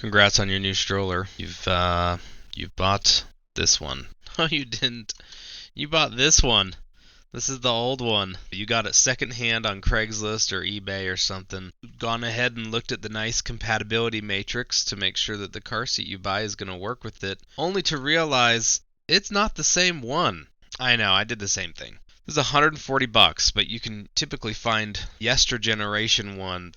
Congrats on your new stroller. You've bought this one. Oh, you didn't. You bought this one. This is the old one. You got it secondhand on Craigslist or eBay or something. Gone ahead and looked at the nice compatibility matrix to make sure that the car seat you buy is going to work with it, only to realize it's not the same one. I know, I did the same thing. This is $140, but you can typically find yester generation one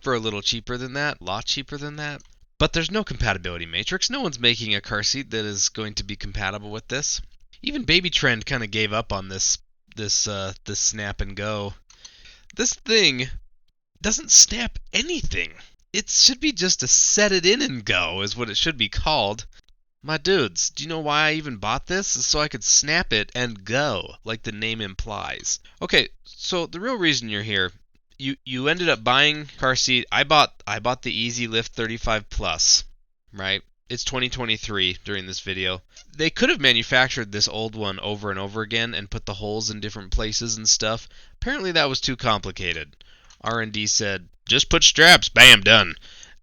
for a little cheaper than that, a lot cheaper than that. But there's no compatibility matrix. No one's making a car seat that is going to be compatible with this. Even Baby Trend kind of gave up on this snap and go. This thing doesn't snap anything. It should be just a set it in and go is what it should be called. My dudes, do you know why I even bought this? Is so I could snap it and go, like the name implies. Okay, so the real reason you're here, you ended up buying car seat. I bought the Easy Lift 35 Plus, right? It's 2023 during this video. They could have manufactured this old one over and over again and put the holes in different places and stuff. Apparently that was too complicated. R&D said, just put straps, bam, done.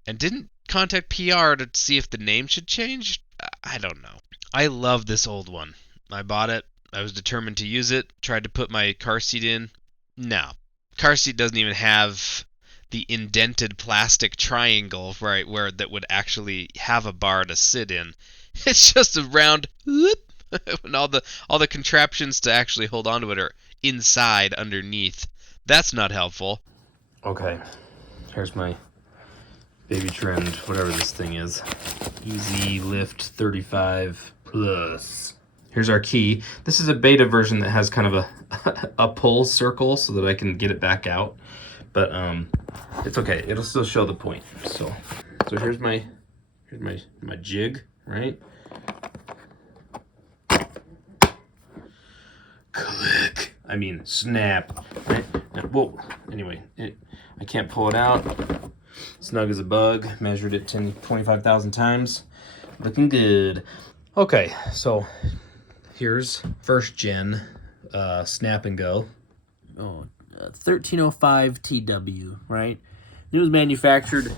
And didn't contact PR to see if the name should change? I don't know. I love this old one. I bought it. I was determined to use it. Tried to put my car seat in. No. Car seat doesn't even have the indented plastic triangle where that would actually have a bar to sit in. It's just a round whoop, and all the contraptions to actually hold onto it are inside underneath. That's not helpful. Okay, here's my Baby Trend, whatever this thing is. Easy Lift 35 Plus. Here's our key. This is a beta version that has kind of a pull circle so that I can get it back out. But it's okay. It'll still show the point. So here's my jig, right? Click. I mean snap. Right? Whoa. Anyway, I can't pull it out. Snug as a bug. Measured it 25,000 times. Looking good. Okay, so here's first gen snap and go. 1305 TW, right? It was manufactured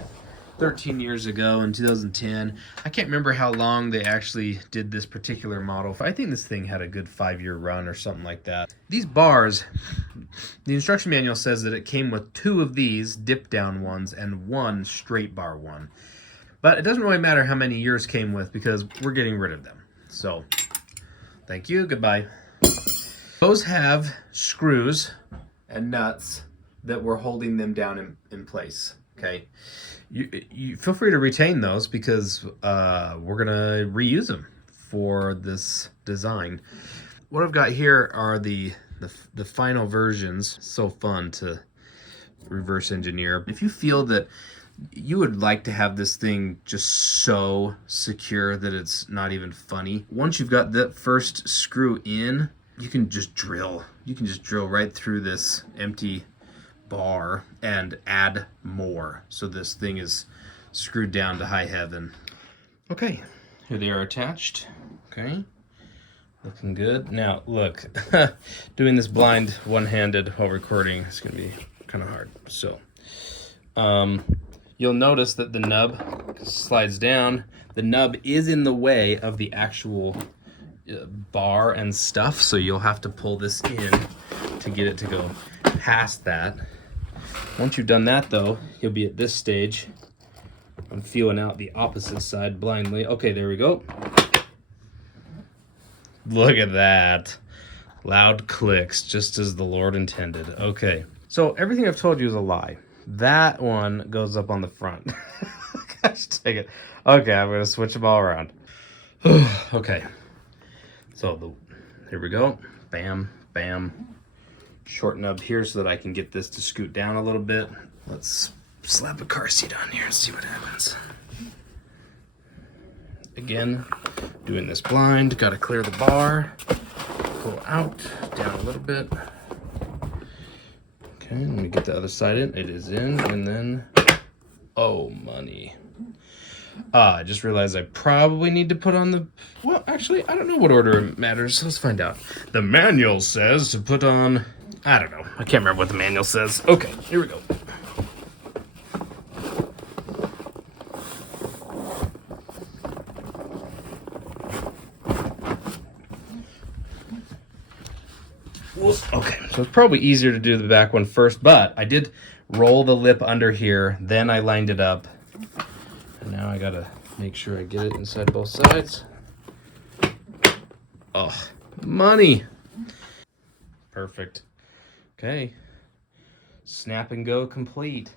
13 years ago in 2010. I can't remember how long they actually did this particular model. I think this thing had a good 5-year run or something like that. These bars, the instruction manual says that it came with 2 of these dip down ones and 1 straight bar one. But it doesn't really matter how many years came with because we're getting rid of them. So, thank you, goodbye. Those have screws and nuts that were holding them down in place, okay? You feel free to retain those because we're gonna reuse them for this design. What I've got here are the final versions. So fun to reverse engineer. If you feel that you would like to have this thing just so secure that it's not even funny, once you've got that first screw in, you can just drill. You can just drill right through this empty bar and add more. So this thing is screwed down to high heaven. Okay, here they are attached. Okay, looking good. Now look, doing this blind one-handed while recording is gonna be kind of hard. So you'll notice that the nub slides down. The nub is in the way of the actual bar and stuff, so you'll have to pull this in to get it to go past that. Once you've done that though, you'll be at this stage. I'm feeling out the opposite side blindly. Okay, there we go. Look at that. Loud clicks, just as the Lord intended. Okay, so everything I've told you is a lie. That one goes up on the front. Gosh, take it. Okay, I'm gonna switch them all around. Okay. So here we go. Bam, bam. Short nub here so that I can get this to scoot down a little bit. Let's slap a car seat on here and see what happens. Again, doing this blind. Got to clear the bar. Pull out, down a little bit. Okay, let me get the other side in. It is in, and then, oh, money. I just realized I probably need to put on the... Well, actually, I don't know what order it matters. Let's find out. The manual says to put on... I don't know. I can't remember what the manual says. Okay, here we go. Okay, so it's probably easier to do the back one first, but I did roll the lip under here, then I lined it up. And now I gotta make sure I get it inside both sides. Oh, money. Perfect. Okay. Snap and go complete.